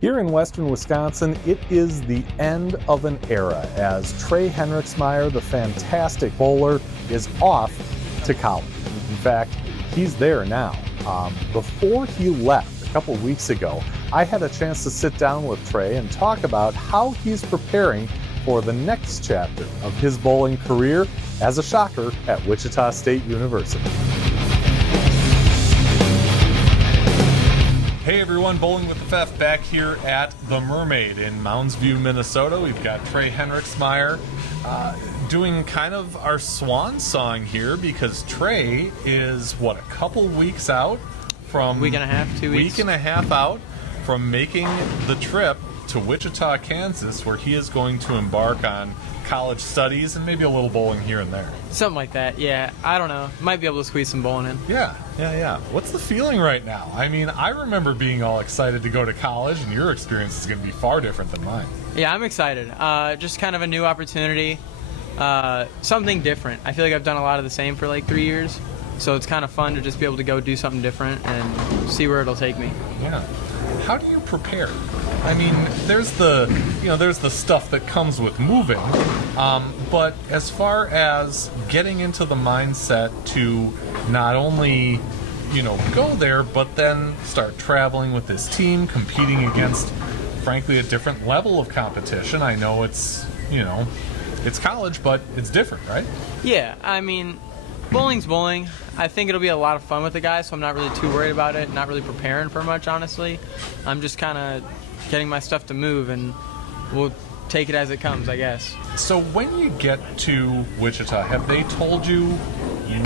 Here in western Wisconsin, it is the end of an era as Trae Henrichsmeyer, the fantastic bowler, is off to college. In fact, he's there now. Before he left a couple weeks ago, I had a chance to sit down with Trae and talk about how he's preparing for the next chapter of his bowling career as a shocker at Wichita State University. Hey everyone, Bowling with the Pfeff back here at the Mermaid in Mounds View, Minnesota. We've got Trae Henrichsmeyer doing kind of our swan song here because Trae is, a couple weeks out from... Week and a half, 2 weeks. Week and a half out from making the trip to Wichita, Kansas, where he is going to embark on college studies and maybe a little bowling here and there. Something like that, yeah. I don't know. Might be able to squeeze some bowling in. Yeah. What's the feeling right now? I mean, I remember being all excited to go to college, and your experience is going to be far different than mine. Yeah, I'm excited. Just kind of a new opportunity. Something different. I feel like I've done a lot of the same for like 3 years, so it's kind of fun to just be able to go do something different and see where it'll take me. Yeah. How do you prepare? I mean, there's the stuff that comes with moving, but as far as getting into the mindset to not only, go there, but then start traveling with this team, competing against, frankly, a different level of competition. I know it's college, but it's different, right? Yeah, I mean, bowling's bowling. I think it'll be a lot of fun with the guys, so I'm not really too worried about it, not really preparing for much, honestly. I'm just kind of getting my stuff to move, and we'll take it as it comes, I guess. So when you get to Wichita, have they told you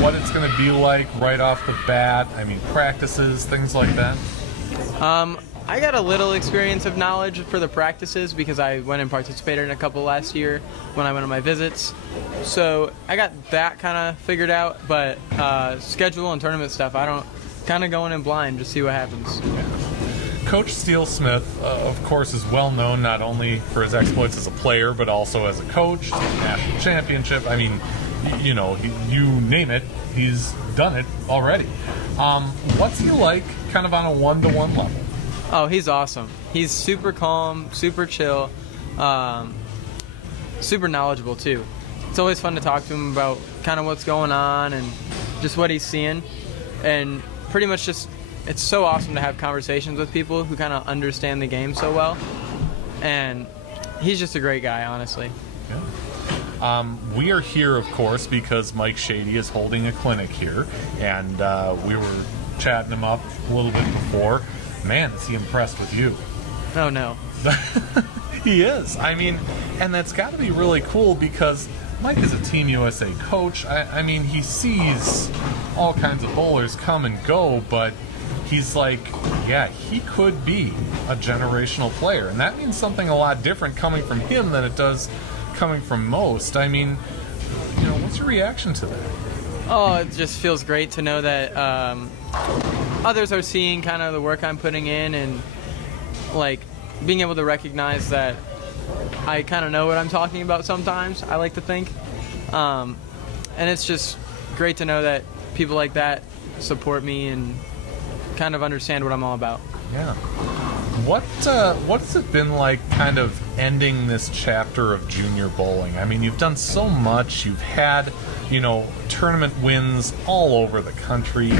what it's going to be like right off the bat? I mean, practices, things like that? I got a little experience of knowledge for the practices because I went and participated in a couple last year when I went on my visits. So I got that kind of figured out, but schedule and tournament stuff, I don't kind of going in blind, just see what happens. Yeah. Coach Steele Smith, of course, is well known not only for his exploits as a player, but also as a coach, national championship. I mean, you name it, he's done it already. What's he like kind of on a one-to-one level? Oh, he's awesome. He's super calm, super chill, super knowledgeable too. It's always fun to talk to him about kind of what's going on and just what he's seeing. And pretty much just, it's so awesome to have conversations with people who kind of understand the game so well. And he's just a great guy, honestly. Yeah. We are here, of course, because Mike Shady is holding a clinic here. And we were chatting him up a little bit before. Man, is he impressed with you. Oh, no. He is. I mean, and that's got to be really cool because Mike is a Team USA coach. I mean, he sees all kinds of bowlers come and go, but he's like, yeah, he could be a generational player. And that means something a lot different coming from him than it does coming from most. I mean, what's your reaction to that? Oh, it just feels great to know that others are seeing kind of the work I'm putting in and like being able to recognize that I kind of know what I'm talking about sometimes, I like to think. And it's just great to know that people like that support me and kind of understand what I'm all about. Yeah. What's it been like kind of ending this chapter of junior bowling? I mean, you've done so much. You've had, tournament wins all over the country.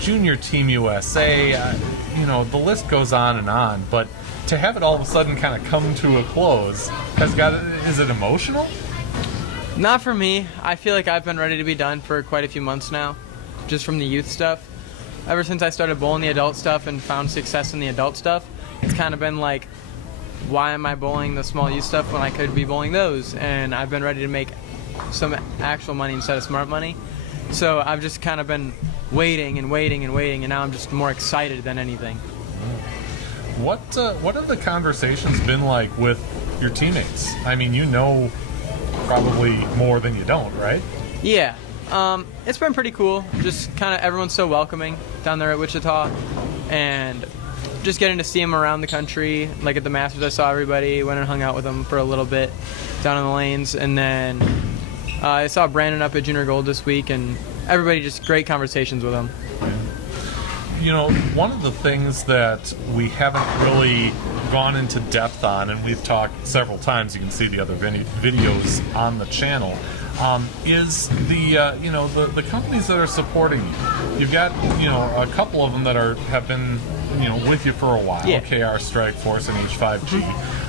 Junior Team USA, the list goes on and on. But to have it all of a sudden kind of come to a close, is it emotional? Not for me. I feel like I've been ready to be done for quite a few months now, just from the youth stuff. Ever since I started bowling the adult stuff and found success in the adult stuff, it's kind of been like, why am I bowling the small youth stuff when I could be bowling those? And I've been ready to make some actual money instead of smart money. So I've just kind of been waiting, and now I'm just more excited than anything. What have the conversations been like with your teammates? I mean, probably more than you don't, right? Yeah. It's been pretty cool. Just kind of everyone's so welcoming down there at Wichita, and just getting to see them around the country. Like at the Masters, I saw everybody, went and hung out with them for a little bit down in the lanes, and then I saw Brandon up at Junior Gold this week, and everybody just great conversations with them. one of the things that we haven't really gone into depth on, and we've talked several times, you can see the other videos on the channel, is the companies that are supporting you. You've got a couple of them that have been with you for a while. Yeah. KR Strike Force and H5G.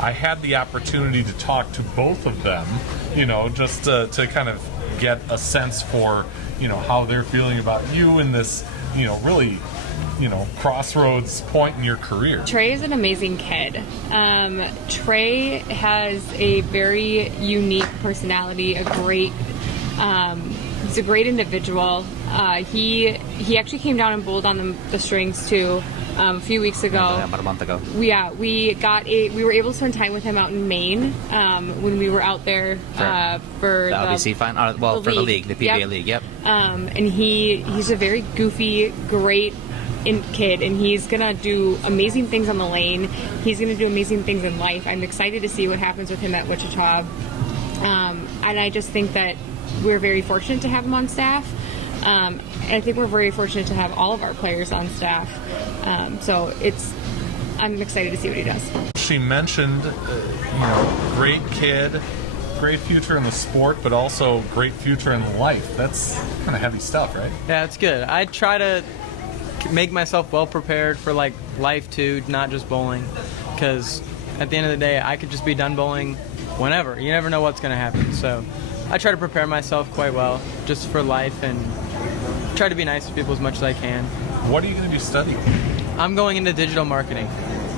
I had the opportunity to talk to both of them, just to kind of get a sense for how they're feeling about you in this really crossroads point in your career. Trae is an amazing kid. Trae has a very unique personality, he's a great individual. He actually came down and bowled on the strings too a few weeks ago. About a month ago. We were able to spend time with him out in Maine when we were out there for the LBC final. For the league, the PBA league. Yep. And he's a very goofy, great kid, and he's gonna do amazing things on the lane. He's gonna do amazing things in life. I'm excited to see what happens with him at Wichita. And I just think that we're very fortunate to have him on staff. And I think we're very fortunate to have all of our players on staff. I'm excited to see what he does. She mentioned, great kid, great future in the sport, but also great future in life. That's kind of heavy stuff, right? Yeah, it's good. I try to make myself well prepared for like life too, not just bowling, because at the end of the day, I could just be done bowling whenever. You never know what's going to happen. So I try to prepare myself quite well just for life and try to be nice to people as much as I can. What are you going to be studying? I'm going into digital marketing.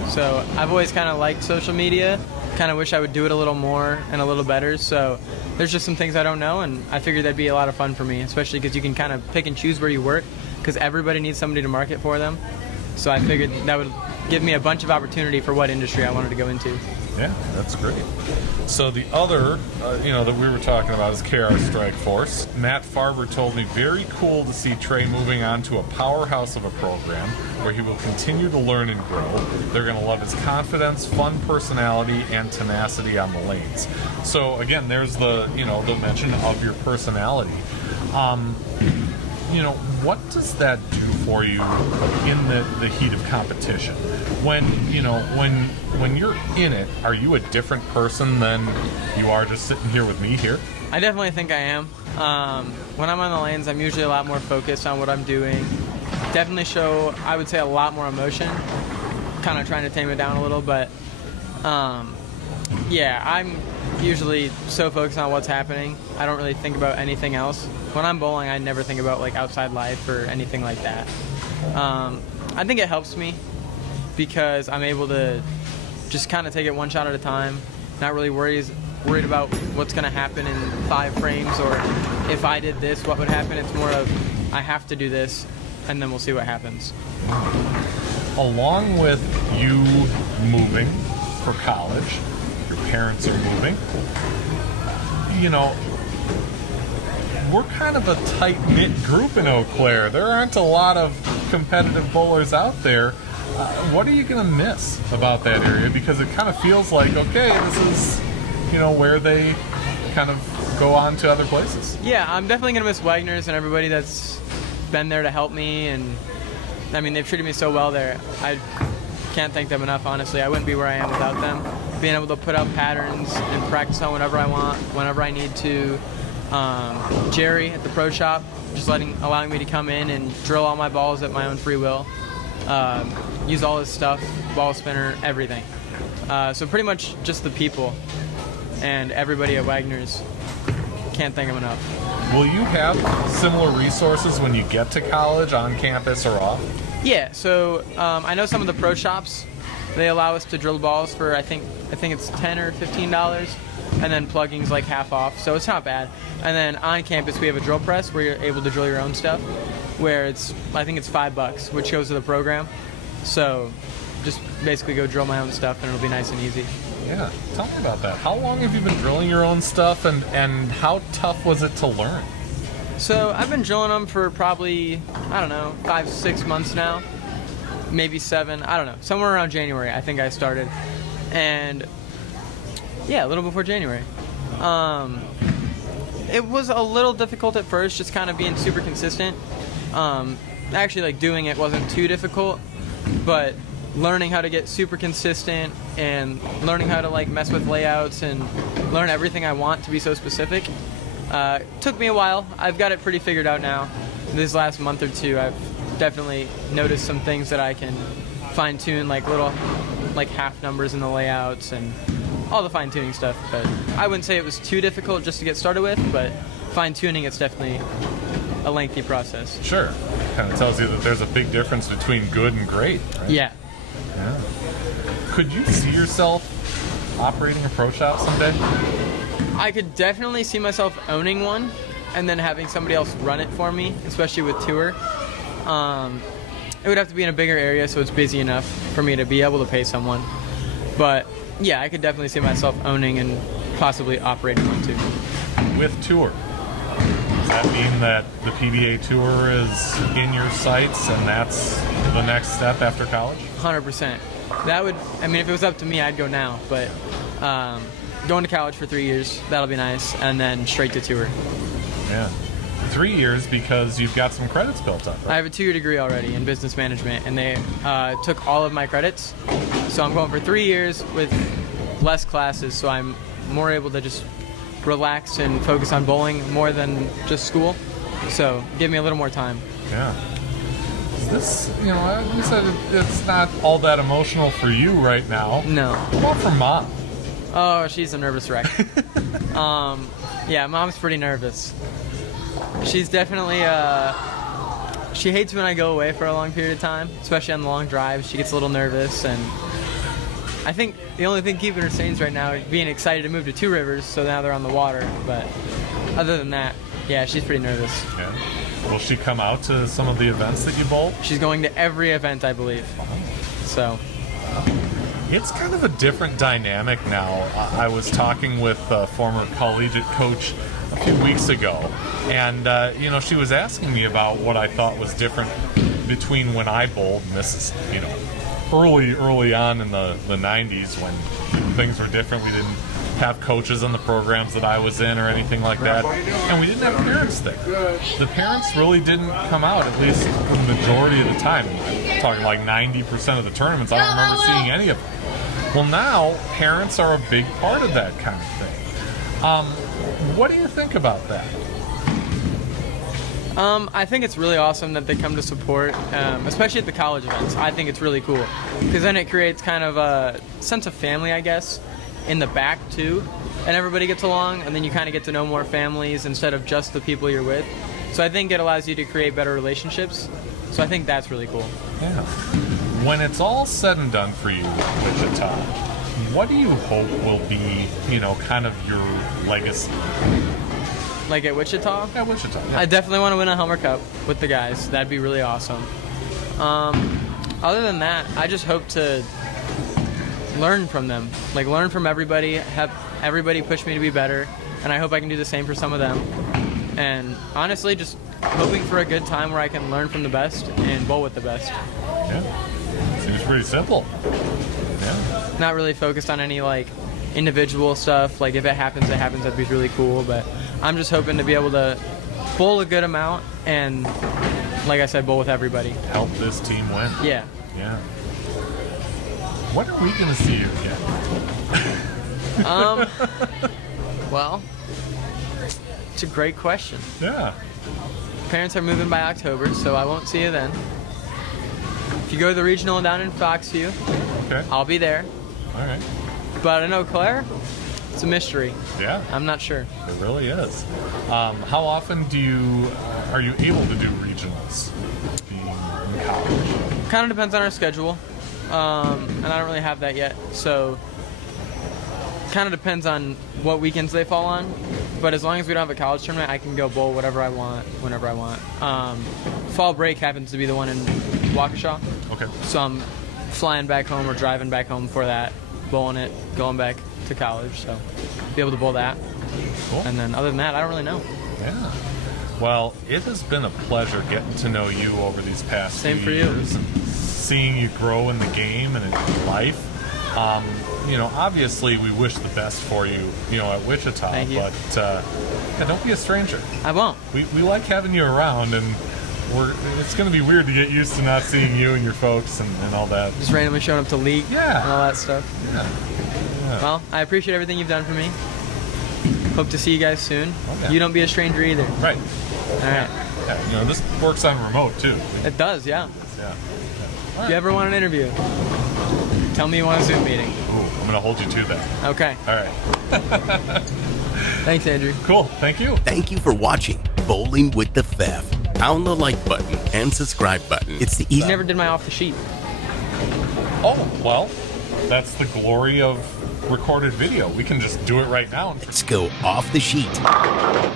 So I've always kind of liked social media, kind of wish I would do it a little more and a little better. So there's just some things I don't know, and I figured that'd be a lot of fun for me, especially because you can kind of pick and choose where you work, because everybody needs somebody to market for them. So I figured that would give me a bunch of opportunity for what industry I wanted to go into. Yeah, that's great. So the other, that we were talking about is KR Strike Force. Matt Farber told me very cool to see Trae moving on to a powerhouse of a program where he will continue to learn and grow. They're going to love his confidence, fun personality, and tenacity on the lanes. So again, there's the mention of your personality. What does that do for you in the heat of competition? When you're in it, are you a different person than you are just sitting here with me here? I definitely think I am. When I'm on the lanes, I'm usually a lot more focused on what I'm doing. Definitely show, I would say, a lot more emotion. Kind of trying to tame it down a little, but yeah, I'm usually so focused on what's happening. I don't really think about anything else. When I'm bowling, I never think about like outside life or anything like that. I think it helps me because I'm able to just kind of take it one shot at a time, not really worried about what's going to happen in 5 frames, or if I did this, what would happen. It's more of I have to do this, and then we'll see what happens. Along with you moving for college, your parents are moving, we're kind of a tight-knit group in Eau Claire. There aren't a lot of competitive bowlers out there. What are you going to miss about that area? Because it kind of feels like, okay, this is, where they kind of go on to other places. Yeah, I'm definitely going to miss Wagner's and everybody that's been there to help me. And, I mean, they've treated me so well there. I can't thank them enough, honestly. I wouldn't be where I am without them. Being able to put out patterns and practice on whatever I want, whenever I need to. Jerry at the pro shop, just allowing me to come in and drill all my balls at my own free will. Use all his stuff, ball spinner, everything. So pretty much just the people and everybody at Wagner's. Can't thank them enough. Will you have similar resources when you get to college, on campus or off? Yeah, so I know some of the pro shops, they allow us to drill balls for I think it's $10 or $15, and then plugging's like half off, so it's not bad. And then on campus we have a drill press where you're able to drill your own stuff, where I think it's $5, which goes to the program. So just basically go drill my own stuff and it'll be nice and easy. Yeah, tell me about that. How long have you been drilling your own stuff, and how tough was it to learn? So I've been drilling them for probably, 5-6 months now, maybe 7, I don't know, somewhere around January I think I started. And yeah, a little before January. It was a little difficult at first, just kind of being super consistent. actually like doing it wasn't too difficult, but learning how to get super consistent and learning how to like mess with layouts and learn everything I want to be so specific took me a while. I've got it pretty figured out now. This last month or two, I've definitely noticed some things that I can fine tune, like little like half numbers in the layouts and all the fine tuning stuff. But I wouldn't say it was too difficult just to get started with, but fine tuning, it's definitely a lengthy process. Sure. Kind of tells you that there's a big difference between good and great, right? Yeah. Yeah. Could you see yourself operating a pro shop someday? I could definitely see myself owning one and then having somebody else run it for me, especially with tour. It would have to be in a bigger area so it's busy enough for me to be able to pay someone. But yeah, I could definitely see myself owning and possibly operating one too. With tour, does that mean that the PBA tour is in your sights and that's the next step after college? 100%. That would, I mean, if it was up to me, I'd go now. But going to college for 3 years, that'll be nice. And then straight to tour. Yeah. 3 years because you've got some credits built up, right? I have a 2-year degree already in business management, and they took all of my credits. So I'm going for 3 years with less classes, so I'm more able to just relax and focus on bowling more than just school. So give me a little more time. Yeah. Is this, you know, you said it's not all that emotional for you right now. No. What about for Mom? Oh, she's a nervous wreck. Yeah, Mom's pretty nervous. She's definitely, she hates when I go away for a long period of time, especially on the long drives. She gets a little nervous, and I think the only thing keeping her sane right now is being excited to move to Two Rivers, so now they're on the water. But other than that, yeah, she's pretty nervous. Yeah. Will she come out to some of the events that you bowl? She's going to every event, I believe. So. It's kind of a different dynamic now. I was talking with a former collegiate coach a few weeks ago, and you know, she was asking me about what I thought was different between when I bowled, and this is, you know, early on in the 90s when things were different. We didn't have coaches in the programs that I was in or anything like that, and we didn't have parents there. The parents really didn't come out, at least the majority of the time. I'm talking like 90% of the tournaments, I don't remember seeing any of them. Well, now parents are a big part of that kind of thing. What do you think about that? I think it's really awesome that they come to support, especially at the college events. I think it's really cool because then it creates kind of a sense of family, I guess, in the back too, and everybody gets along, and then you kind of get to know more families instead of just the people you're with. So I think it allows you to create better relationships. So I think that's really cool. Yeah. When it's all said and done for you, Wichita, what do you hope will be, you know, kind of your legacy? Like at Wichita? At Wichita, yeah. I definitely want to win a Hummer Cup with the guys. That'd be really awesome. Other than that, I just hope to learn from them. Like, learn from everybody, have everybody push me to be better, and I hope I can do the same for some of them. And honestly, just hoping for a good time where I can learn from the best and bowl with the best. Yeah. Seems pretty simple. Yeah. Not really focused on any, like, individual stuff. Like, if it happens, it happens. That'd be really cool. But I'm just hoping to be able to bowl a good amount and, like I said, bowl with everybody. Help this team win. Yeah. Yeah. When are we going to see you again? Well, it's a great question. Yeah. Parents are moving by October, so I won't see you then. If you go to the regional down in Foxview, Okay. I'll be there. All right. But in Eau Claire, it's a mystery. Yeah. I'm not sure. It really is. How often are you able to do regionals being in college? Kind of depends on our schedule, and I don't really have that yet. So, kind of depends on what weekends they fall on. But as long as we don't have a college tournament, I can go bowl whatever I want, whenever I want. Fall break happens to be the one in Waukesha. Okay. So I'm flying back home or driving back home for that, bowling it, going back to college. So be able to bowl that. Cool. And then other than that, I don't really know. Yeah. Well, it has been a pleasure getting to know you over these past Same few for you. years and seeing you grow in the game and in your life. You know, obviously we wish the best for you, you know, at Wichita. Thank you. But yeah, don't be a stranger. I won't. We like having you around, and it's going to be weird to get used to not seeing you and your folks and all that. Just randomly showing up to league Yeah. and all that stuff. Yeah. Well, I appreciate everything you've done for me. Hope to see you guys soon. Okay. You don't be a stranger either. Right. All right. Yeah, you know, this works on remote too. It does, yeah. Yeah. If you ever want an interview, tell me you want a Zoom meeting. Ooh, I'm going to hold you to that. Okay. All right. Thanks, Andrew. Cool. Thank you. Thank you for watching Bowling with the Fef. Pound the like button and subscribe button. It's the easy. Never did my off the sheet. Oh, well, that's the glory of recorded video. We can just do it right now. Let's go off the sheet.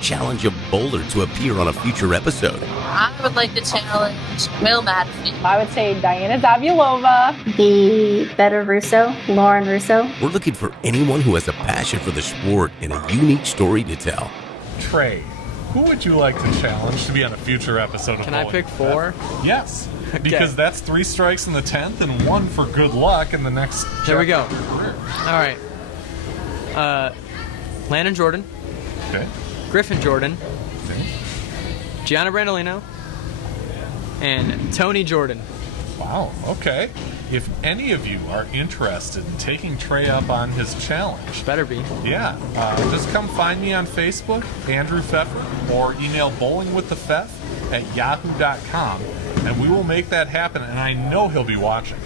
Challenge a bowler to appear on a future episode. I would like to challenge Will Madison. I would say Diana Zavulova. The better Russo, Lauren Russo. We're looking for anyone who has a passion for the sport and a unique story to tell. Trey, who would you like to challenge to be on a future episode of Can I Bowling pick with 4? Fef? Yes. Because that's 3 strikes in the 10th and 1 for good luck in the next There we go. chapter of your career. All right. Landon Jordan, Okay. Griffin Jordan, Okay. Gianna Brandolino, and Tony Jordan. Wow. Okay. If any of you are interested in taking Trey up on his challenge, Better be. yeah, just come find me on Facebook, Andrew Pfeffer, or email bowlingwiththefef@yahoo.com, and we will make that happen. And I know he'll be watching.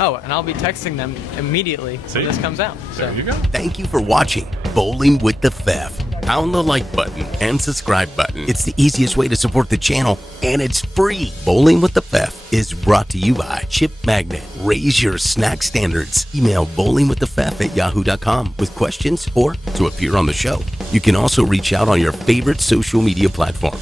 Oh, and I'll be texting them immediately See? when this comes out. There So. you go. Thank you for watching Bowling with the Fef. Pound the like button and subscribe button. It's the easiest way to support the channel, and it's free. Bowling with the Fef is brought to you by Chip Magnet. Raise your snack standards. Email bowlingwiththefef@yahoo.com with questions or to appear on the show. You can also reach out on your favorite social media platform.